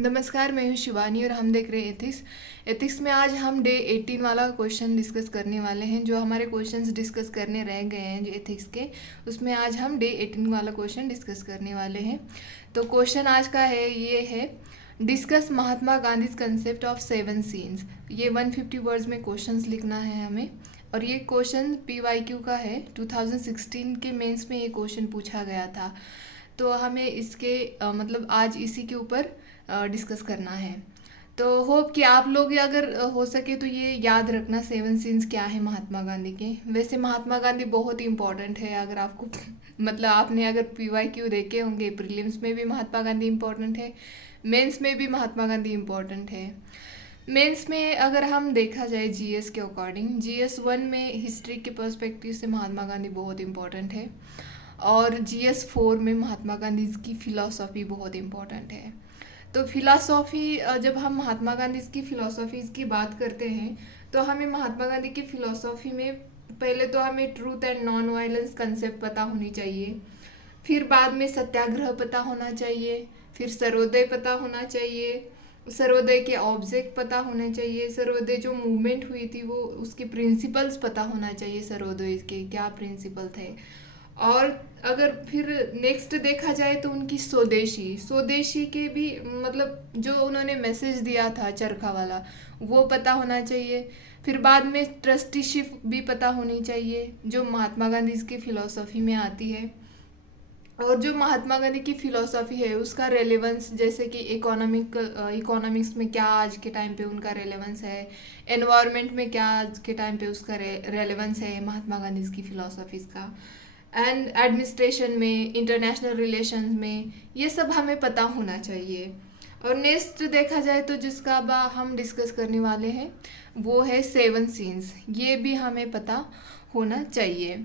नमस्कार, मैं हूँ शिवानी और हम देख रहे हैं एथिक्स। एथिक्स में आज हम डे 18 वाला क्वेश्चन डिस्कस करने वाले हैं। जो हमारे क्वेश्चंस डिस्कस करने रह गए हैं जो एथिक्स के, उसमें आज हम डे 18 वाला क्वेश्चन डिस्कस करने वाले हैं। तो क्वेश्चन आज का है, ये है, discuss Mahatma Gandhi concept of 7 scenes. ये 150 वर्ड्स में क्वेश्चंस लिखना है हमें। और ये क्वेश्चन PYQ का है। 2016 के मेंस में ये क्वेश्चन पूछा गया था। तो हमें इसके मतलब आज इसी के ऊपर डिस्कस करना है। तो होप कि आप लोग अगर हो सके तो ये याद रखना 7 सीन्स क्या है महात्मा गांधी के। वैसे महात्मा गांधी बहुत ही इम्पोर्टेंट है। अगर आपको मतलब आपने अगर PYQ देखे होंगे, प्रीलिम्स में भी महात्मा गांधी इम्पोर्टेंट है, मेंस में भी महात्मा गांधी इम्पोर्टेंट है। मेंस में अगर हम देखा जाए GS के अकॉर्डिंग, GS 1 में हिस्ट्री के पर्सपेक्टिव से महात्मा गांधी बहुत इम्पोर्टेंट है। और GS 4 में महात्मा गांधी की फ़िलासफ़ी बहुत इम्पोर्टेंट है। तो फ़िलासफ़ी, जब हम महात्मा गांधी की फ़िलासफ़ी की बात करते हैं तो हमें महात्मा गांधी की फ़िलासफ़ी में पहले तो हमें truth and non violence concept पता होनी चाहिए। फिर बाद में सत्याग्रह पता होना चाहिए। फिर सर्वोदय पता होना चाहिए। सर्वोदय के ऑब्जेक्ट पता होने चाहिए। सर्वोदय जो मूवमेंट हुई थी वो उसके प्रिंसिपल्स पता होना चाहिए। सर्वोदय के क्या प्रिंसिपल थे। और अगर फिर नेक्स्ट देखा जाए तो उनकी स्वदेशी स्वदेशी के भी मतलब जो उन्होंने मैसेज दिया था चरखा वाला, वो पता होना चाहिए। फिर बाद में ट्रस्टीशिप भी पता होनी चाहिए जो महात्मा गांधी की फ़िलासफ़ी में आती है। और जो महात्मा गांधी की फ़िलासफ़ी है उसका रेलेवेंस, जैसे कि इकोनॉमिक्स में क्या आज के टाइम पे उनका रेलेवेंस है, एनवायरनमेंट में क्या आज के टाइम पे उसका रेलेवेंस है महात्मा गांधी की फ़िलासफ़ीज़ का, एंड एडमिनिस्ट्रेशन में, इंटरनेशनल रिलेशंस में, ये सब हमें पता होना चाहिए। और नेक्स्ट देखा जाए तो जिसका अब हम डिस्कस करने वाले हैं वो है 7 सीन्स। ये भी हमें पता होना चाहिए।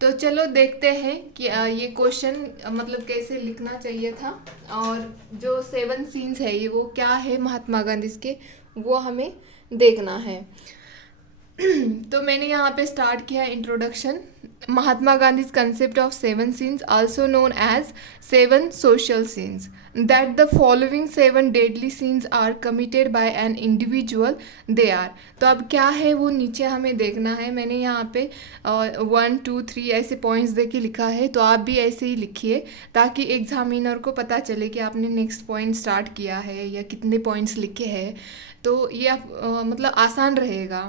तो चलो देखते हैं कि ये क्वेश्चन मतलब कैसे लिखना चाहिए था। और जो 7 सीन्स है ये वो क्या है महात्मा गांधी के, वो हमें देखना है। तो मैंने यहाँ पे स्टार्ट किया introduction. Mahatma Gandhi concept of 7 sins, also known as 7 social sins, that the following 7 deadly sins are committed by an individual, they are. तो अब क्या है वो नीचे हमें देखना है। मैंने यहाँ पे 1 2 3 ऐसे पॉइंट्स दे के लिखा है, तो आप भी ऐसे ही लिखिए ताकि एग्जामिनर को पता चले कि आपने नेक्स्ट पॉइंट स्टार्ट किया है या कितने पॉइंट्स लिखे हैं। तो ये मतलब आसान रहेगा।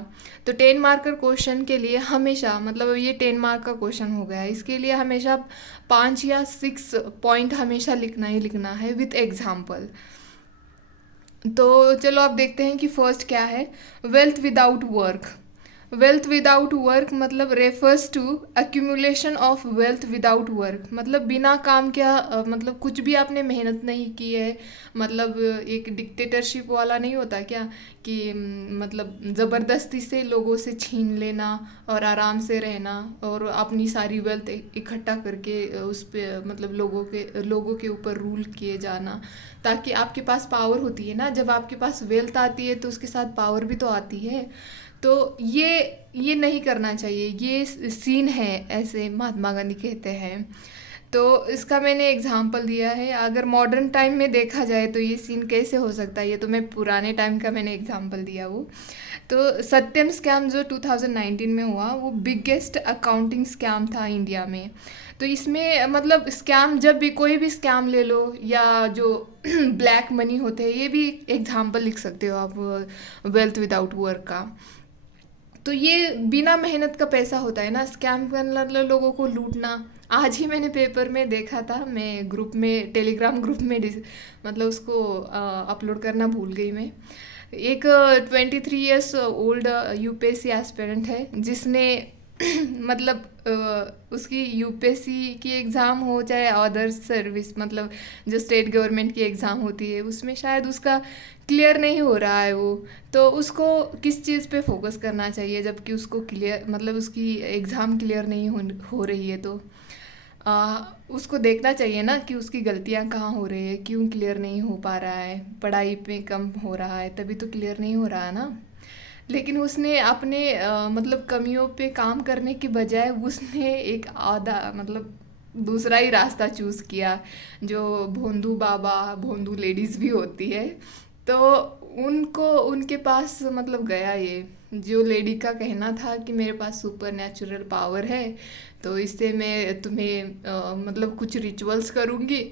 तो 10 मार्कर क्वेश्चन के लिए हमेशा, मतलब ये 10 मार्क का क्वेश्चन हो गया, इसके लिए हमेशा 5 या 6 पॉइंट हमेशा लिखना ही लिखना है विथ एग्जाम्पल। तो चलो आप देखते हैं कि फर्स्ट क्या है। Wealth without work. Wealth without work मतलब refers to accumulation of wealth without work, मतलब बिना काम के मतलब कुछ भी आपने मेहनत नहीं की है। मतलब एक डिक्टेटरशिप वाला नहीं होता क्या कि मतलब ज़बरदस्ती से लोगों से छीन लेना और आराम से रहना और अपनी सारी वेल्थ इकट्ठा करके उस पे मतलब लोगों के ऊपर रूल किए जाना, ताकि आपके पास पावर होती है ना। जब आपके पास वेल्थ आती है तो उसके साथ पावर भी तो आती है। तो ये नहीं करना चाहिए। ये सीन है, ऐसे महात्मा गांधी कहते हैं। तो इसका मैंने एग्जाम्पल दिया है। अगर मॉडर्न टाइम में देखा जाए तो ये सीन कैसे हो सकता है, ये तो मैं पुराने टाइम का मैंने एग्जाम्पल दिया वो। तो सत्यम स्कैम जो 2019 में हुआ वो बिगेस्ट अकाउंटिंग स्कैम था इंडिया में। तो इसमें मतलब स्कैम, जब भी कोई भी स्कैम ले लो या जो ब्लैक मनी होते हैं, ये भी एग्जाम्पल लिख सकते हो आप वेल्थ विदाउट वर्क का। तो ये बिना मेहनत का पैसा होता है ना, स्कैम करना मतलब लोगों को लूटना। आज ही मैंने पेपर में देखा था, मैं ग्रुप में, टेलीग्राम ग्रुप में मतलब उसको अपलोड करना भूल गई मैं। एक 23 ईयर्स ओल्ड UPSC एस्पिरेंट है जिसने मतलब उसकी UPSC की एग्ज़ाम हो चाहे अदर सर्विस, मतलब जो स्टेट गवर्नमेंट की एग्ज़ाम होती है उसमें शायद उसका क्लियर नहीं हो रहा है वो। तो उसको किस चीज़ पे फोकस करना चाहिए जबकि उसको क्लियर, मतलब उसकी एग्ज़ाम क्लियर नहीं हो रही है। तो उसको देखना चाहिए ना कि उसकी गलतियाँ कहाँ हो रही है, क्यों क्लियर नहीं हो पा रहा है, पढ़ाई पे कम हो रहा है तभी तो क्लियर नहीं हो रहा है ना। लेकिन उसने अपने मतलब कमियों पे काम करने के बजाय उसने एक आधा मतलब दूसरा ही रास्ता चूज़ किया, जो भोंदू बाबा भोंदू लेडीज़ भी होती है, तो उनको उनके पास मतलब गया ये, जो लेडी का कहना था कि मेरे पास सुपर नेचुरल पावर है, तो इससे मैं तुम्हें मतलब कुछ रिचुअल्स करूँगी,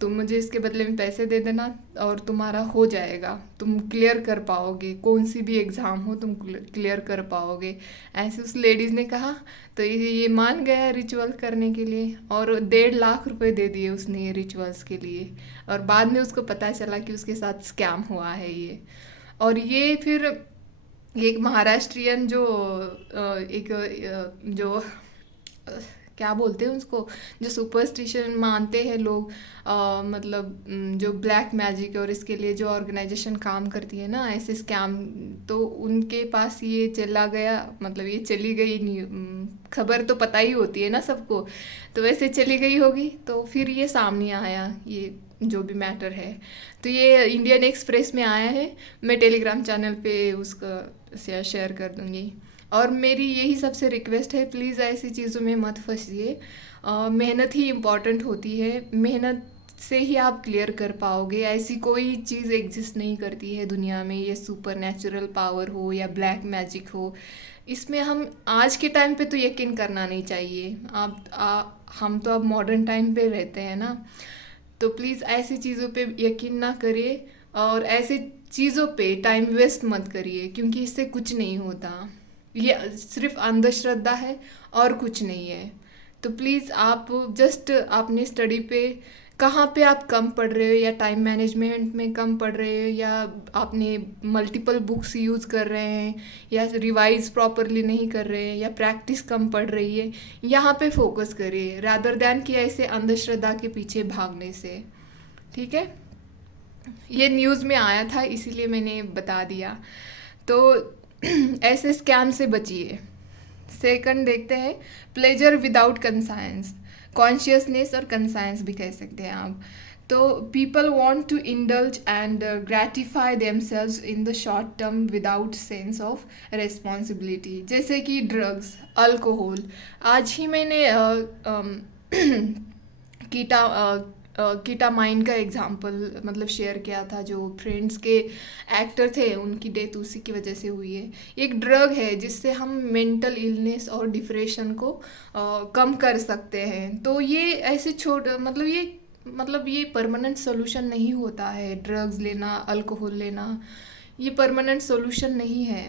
तुम मुझे इसके बदले में पैसे दे देना और तुम्हारा हो जाएगा, तुम क्लियर कर पाओगे, कौन सी भी एग्ज़ाम हो तुम क्लियर कर पाओगे, ऐसे उस लेडीज़ ने कहा। तो ये मान गया रिचुअल करने के लिए, और 1.5 लाख रुपए दे दिए उसने ये रिचुअल्स के लिए, और बाद में उसको पता चला कि उसके साथ स्कैम हुआ है ये। और ये फिर एक महाराष्ट्रियन जो एक जो क्या बोलते हैं उसको, जो सुपरस्टिशन मानते हैं लोग, मतलब जो ब्लैक मैजिक और इसके लिए जो ऑर्गेनाइजेशन काम करती है ना, ऐसे स्कैम, तो उनके पास ये चला गया, मतलब ये चली गई खबर तो पता ही होती है ना सबको, तो वैसे चली गई होगी, तो फिर ये सामने आया ये जो भी मैटर है। तो ये इंडियन एक्सप्रेस में आया है, मैं टेलीग्राम चैनल पे उसका शेयर कर दूँगी। और मेरी यही सबसे रिक्वेस्ट है, प्लीज़ ऐसी चीज़ों में मत फंसिए, मेहनत ही इम्पॉर्टेंट होती है, मेहनत से ही आप क्लियर कर पाओगे। ऐसी कोई चीज़ एग्जिस्ट नहीं करती है दुनिया में, ये सुपर नेचुरल पावर हो या ब्लैक मैजिक हो, इसमें हम आज के टाइम पे तो यकीन करना नहीं चाहिए। हम तो अब मॉडर्न टाइम पे रहते हैं ना, तो प्लीज़ ऐसी चीज़ों पे यकीन ना करिए, और ऐसे चीज़ों पे टाइम वेस्ट मत करिए, क्योंकि इससे कुछ नहीं होता, ये सिर्फ अंधश्रद्धा है और कुछ नहीं है। तो प्लीज़ आप जस्ट अपनी स्टडी पे कहाँ पे आप कम पढ़ रहे हो, या टाइम मैनेजमेंट में कम पढ़ रहे हो, या आपने मल्टीपल बुक्स यूज़ कर रहे हैं, या रिवाइज प्रॉपरली नहीं कर रहे हैं, या प्रैक्टिस कम पढ़ रही है, यहाँ पे फोकस करिए रादर दैन कि ऐसे अंधश्रद्धा के पीछे भागने से। ठीक है, ये न्यूज़ में आया था इसीलिए मैंने बता दिया। तो ऐसे स्कैम से बचिए। सेकंड देखते हैं, प्लेजर विदाउट कंसाइंस, कॉन्शियसनेस और कंसाइंस भी कह सकते हैं आप। तो people want to indulge and gratify themselves in the short term without sense of responsibility, जैसे कि ड्रग्स, अल्कोहल। आज ही मैंने कीटा कीटामाइन का एग्जाम्पल मतलब शेयर किया था, जो फ्रेंड्स के एक्टर थे उनकी डेथ उसी की वजह से हुई है। एक ड्रग है जिससे हम मेंटल इलनेस और डिप्रेशन को कम कर सकते हैं। तो ये ऐसे मतलब ये परमानेंट सोल्यूशन नहीं होता है, ड्रग्स लेना, अल्कोहल लेना, ये परमानेंट सोल्यूशन नहीं है।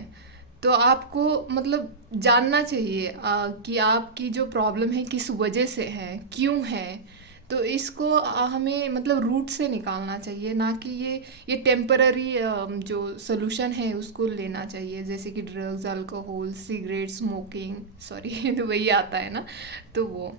तो आपको मतलब जानना चाहिए कि आपकी जो प्रॉब्लम है किस वजह से है, क्यों है, तो इसको हमें मतलब रूट से निकालना चाहिए, ना कि ये टेम्पररी जो सोल्यूशन है उसको लेना चाहिए, जैसे कि drugs, alcohol, cigarette, smoking, sorry तो वही आता है ना, तो वो।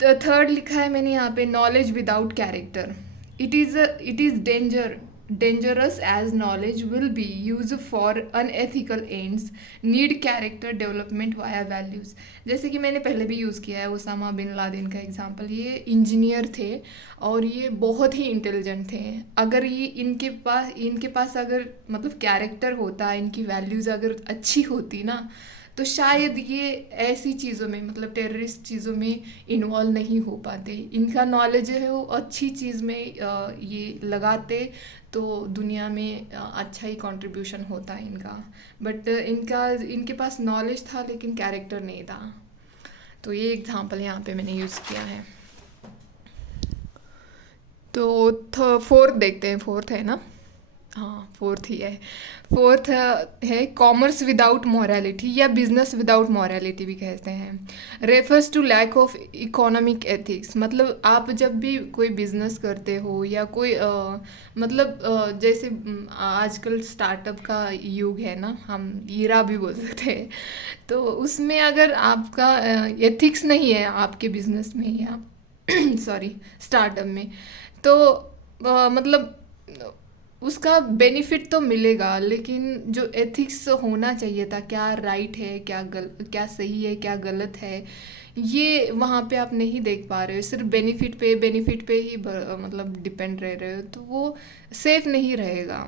तो थर्ड लिखा है मैंने यहाँ पे, knowledge without character, it is dangerous as knowledge will be used for unethical ends, need character development via values। जैसे कि मैंने पहले भी यूज़ किया है ओसामा बिन लादेन का एग्जांपल। ये इंजीनियर थे और ये बहुत ही इंटेलिजेंट थे। अगर ये इनके पास अगर मतलब कैरेक्टर होता, इनकी वैल्यूज़ अगर अच्छी होती ना, तो शायद ये ऐसी चीज़ों में मतलब टेररिस्ट चीज़ों में इन्वॉल्व नहीं हो पाते। इनका नॉलेज है वो अच्छी चीज़ में ये लगाते, तो दुनिया में अच्छा ही कंट्रीब्यूशन होता है इनका। बट इनके पास नॉलेज था लेकिन कैरेक्टर नहीं था। तो ये एग्जांपल यहाँ पे मैंने यूज़ किया है। तो फोर्थ देखते हैं, फोर्थ है ना, हाँ फोर्थ ही है। फोर्थ है कॉमर्स विदाउट मॉरलिटी, या बिजनेस विदाउट मॉरलिटी भी कहते हैं। Refers to lack of economic ethics, मतलब आप जब भी कोई बिजनेस करते हो या कोई जैसे आजकल स्टार्टअप का युग है ना, हम ईरा भी बोल सकते हैं, तो उसमें अगर आपका एथिक्स नहीं है आपके बिजनेस में या सॉरी स्टार्टअप में, तो मतलब उसका बेनिफिट तो मिलेगा, लेकिन जो एथिक्स होना चाहिए था, क्या राइट है, क्या सही है, क्या गलत है, ये वहाँ पे आप नहीं देख पा रहे हो। सिर्फ बेनिफिट पे ही मतलब डिपेंड रह रहे हो, तो वो सेफ नहीं रहेगा।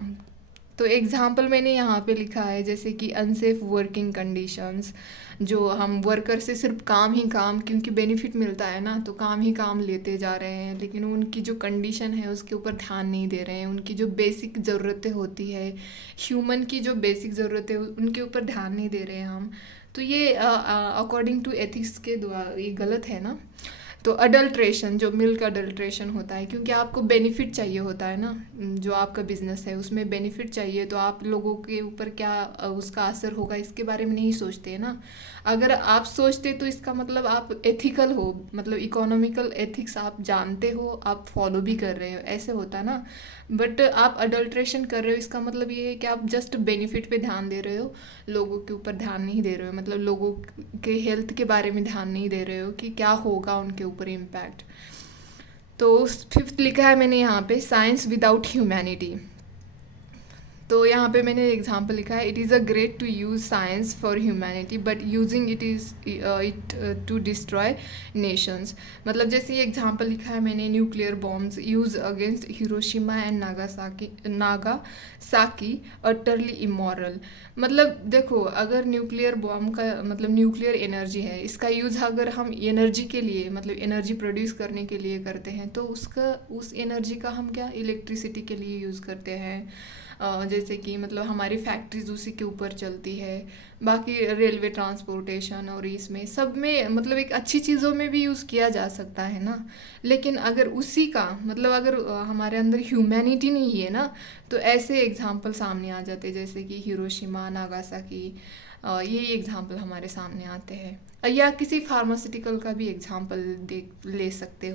तो एग्जाम्पल मैंने यहाँ पे लिखा है जैसे कि अनसेफ वर्किंग कंडीशंस, जो हम वर्कर से सिर्फ काम ही काम, क्योंकि बेनिफिट मिलता है ना तो काम ही काम लेते जा रहे हैं, लेकिन उनकी जो कंडीशन है उसके ऊपर ध्यान नहीं दे रहे हैं। उनकी जो बेसिक ज़रूरतें होती है, ह्यूमन की जो बेसिक ज़रूरतें उनके ऊपर ध्यान नहीं दे रहे हैं हम। तो ये अकॉर्डिंग टू एथिक्स के द्वारा ये गलत है ना। तो अडल्ट्रेशन, जो मिल्क अडल्ट्रेशन होता है, क्योंकि आपको बेनिफिट चाहिए होता है ना, जो आपका बिजनेस है उसमें बेनिफिट चाहिए, तो आप लोगों के ऊपर क्या उसका असर होगा इसके बारे में नहीं सोचते हैं ना। अगर आप सोचते तो इसका मतलब आप एथिकल हो, मतलब इकोनॉमिकल एथिक्स आप जानते हो, आप फॉलो भी कर रहे हो, ऐसे होता है ना। बट आप अडल्ट्रेशन कर रहे हो, इसका मतलब ये है कि आप जस्ट बेनिफिट पे ध्यान दे रहे हो, लोगों के ऊपर ध्यान नहीं दे रहे हो, मतलब लोगों के हेल्थ के बारे में ध्यान नहीं दे रहे हो कि क्या होगा उनके ऊपर इम्पैक्ट। तो फिफ्थ लिखा है मैंने यहाँ पे, साइंस विदाउट ह्यूमैनिटी। तो यहाँ पे मैंने एग्जाम्पल लिखा है, it is a great to use science for humanity but using it is it to destroy nations. मतलब जैसे ये एग्जाम्पल लिखा है मैंने, nuclear bombs use against Hiroshima and Nagasaki utterly immoral. मतलब देखो, अगर न्यूक्लियर बॉम्ब का मतलब न्यूक्लियर एनर्जी है, इसका यूज़ अगर हम एनर्जी के लिए, मतलब एनर्जी प्रोड्यूस करने के लिए करते हैं, तो उसका उस एनर्जी का हम क्या इलेक्ट्रिसिटी के लिए यूज़ करते हैं। जैसे कि मतलब हमारी फैक्ट्रीज उसी के ऊपर चलती है, बाकी रेलवे ट्रांसपोर्टेशन और इसमें सब में मतलब एक अच्छी चीज़ों में भी यूज़ किया जा सकता है ना। लेकिन अगर उसी का मतलब अगर हमारे अंदर ह्यूमैनिटी नहीं है ना, तो ऐसे एग्जाम्पल सामने आ जाते हैं, जैसे कि हिरोशिमा नागासाकी, यही एग्जाम्पल हमारे सामने आते हैं। या किसी फार्मास्यूटिकल का भी एग्जाम्पल देख ले सकते हो।